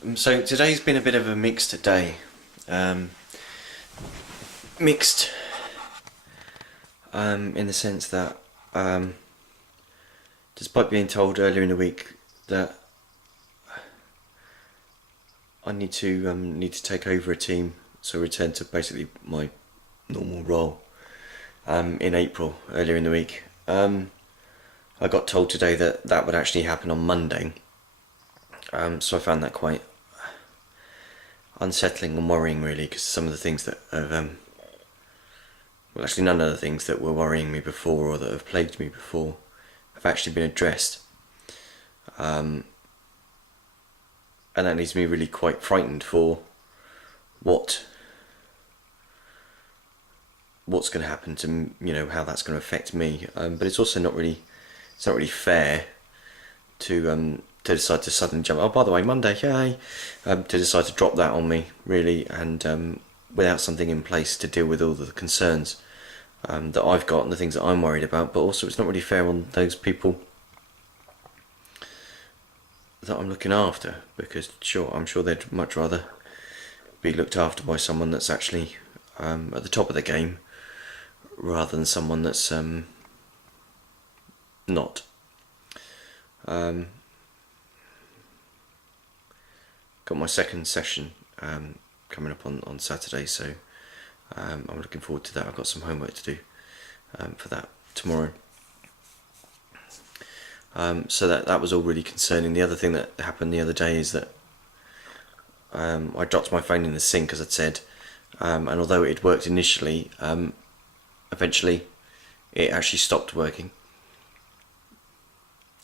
So today's been a bit of a mixed day. Mixed in the sense that despite being told earlier in the week that I need to take over a team, so return to basically my normal role in April earlier in the week. I got told today that that would actually happen on Monday. So I found that quite unsettling and worrying, really, because some of the things that have, well, actually none of the things that were worrying me before or that have plagued me before have actually been addressed. And that leaves me really quite frightened for what's going to happen to, how that's going to affect me. But it's also not really fair to decide to suddenly jump. Oh, by the way, Monday, yay! To decide to drop that on me, really, and without something in place to deal with all the concerns that I've got and the things that I'm worried about. But also, it's not really fair on those people that I'm looking after, because I'm sure they'd much rather be looked after by someone that's actually at the top of the game rather than someone that's not. Got my second session coming up on Saturday, so I'm looking forward to that. I've got some homework to do for that tomorrow. So that was all really concerning. The other thing that happened the other day is that I dropped my phone in the sink, as I'd said, and although it had worked initially, eventually it actually stopped working.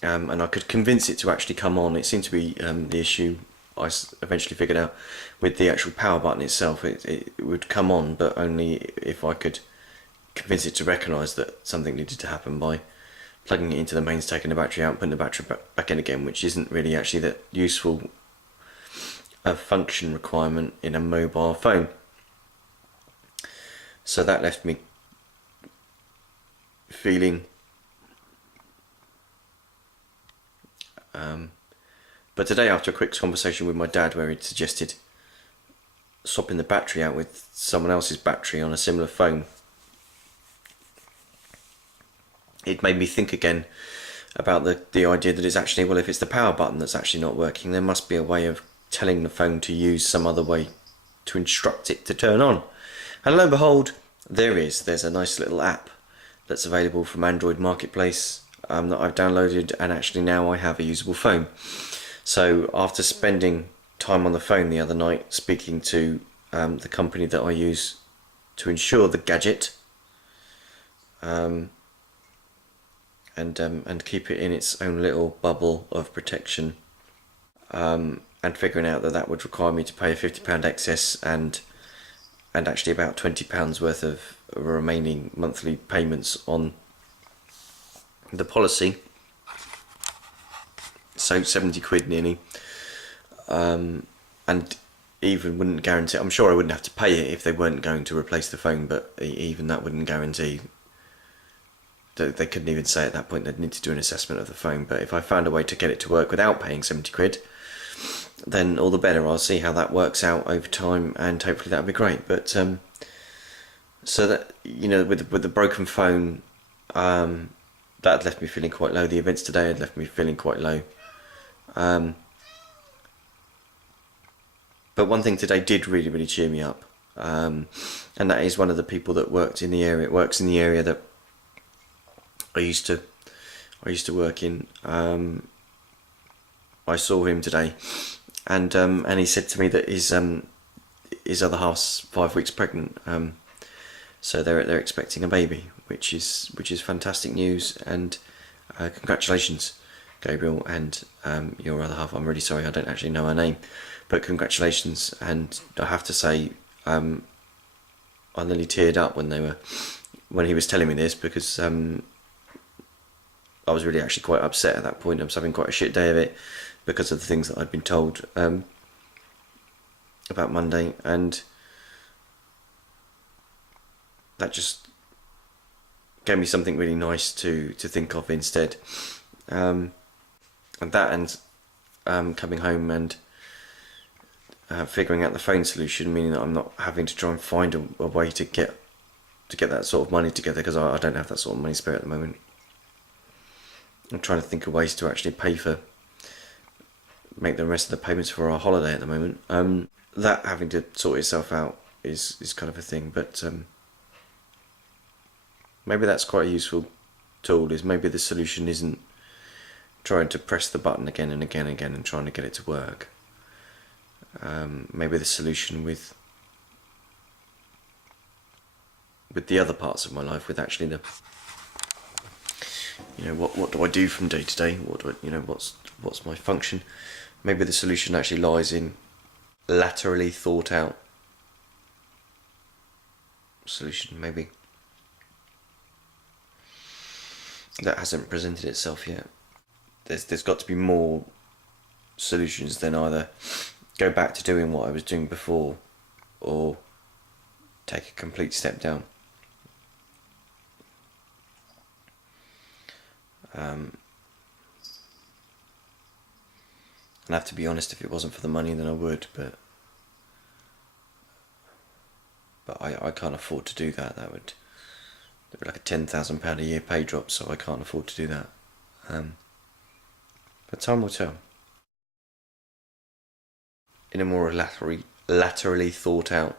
And I could convince it to actually come on. It seemed to be the issue I eventually figured out with the actual power button itself. It would come on, but only if I could convince it to recognise that something needed to happen by plugging it into the mains, taking the battery out, putting the battery back in again, which isn't really actually that useful a function requirement in a mobile phone. So that left me feeling but today, after a quick conversation with my dad where he'd suggested swapping the battery out with someone else's battery on a similar phone, it made me think again about the idea that it's actually, well, if it's the power button that's actually not working, there must be a way of telling the phone to use some other way to instruct it to turn on. And lo and behold, there's a nice little app that's available from Android Marketplace that I've downloaded, and actually now I have a usable phone. So after spending time on the phone the other night speaking to the company that I use to insure the gadget and keep it in its own little bubble of protection, and figuring out that would require me to pay a £50 excess and actually about £20 worth of remaining monthly payments on the policy, so 70 quid nearly, and even wouldn't guarantee. I'm sure I wouldn't have to pay it if they weren't going to replace the phone, but even that wouldn't guarantee. They couldn't even say at that point they'd need to do an assessment of the phone. But if I found a way to get it to work without paying 70 quid, then all the better. I'll see how that works out over time, and hopefully that'll be great. But so that, with the broken phone, that had left me feeling quite low. The events today had left me feeling quite low. But one thing today did really, really cheer me up, and that is one of the people that works in the area that I used to work in. I saw him today, and he said to me that his other half's 5 weeks pregnant. So they're expecting a baby, which is fantastic news, and congratulations, Gabriel, and your other half. I'm really sorry, I don't actually know her name, but congratulations. And I have to say, I nearly teared up when he was telling me this, because I was really actually quite upset at that point. I was having quite a shit day of it because of the things that I'd been told about Monday, and that just gave me something really nice to think of instead. And that, and coming home and figuring out the phone solution, meaning that I'm not having to try and find a way to get that sort of money together, because I don't have that sort of money spare at the moment. I'm trying to think of ways to actually make the rest of the payments for our holiday at the moment. That having to sort itself out is kind of a thing, but maybe that's quite a useful tool. Is maybe the solution isn't trying to press the button again and again and again and trying to get it to work. Maybe the solution with the other parts of my life, with actually the, what do I do from day to day? What do I, what's my function? Maybe the solution actually lies in laterally thought out solution. Maybe that hasn't presented itself yet. There's got to be more solutions than either go back to doing what I was doing before or take a complete step down. And I have to be honest, if it wasn't for the money then I would, but I can't afford to do that. That would be like a £10,000 a year pay drop, so I can't afford to do that. But time will tell. In a more laterally thought out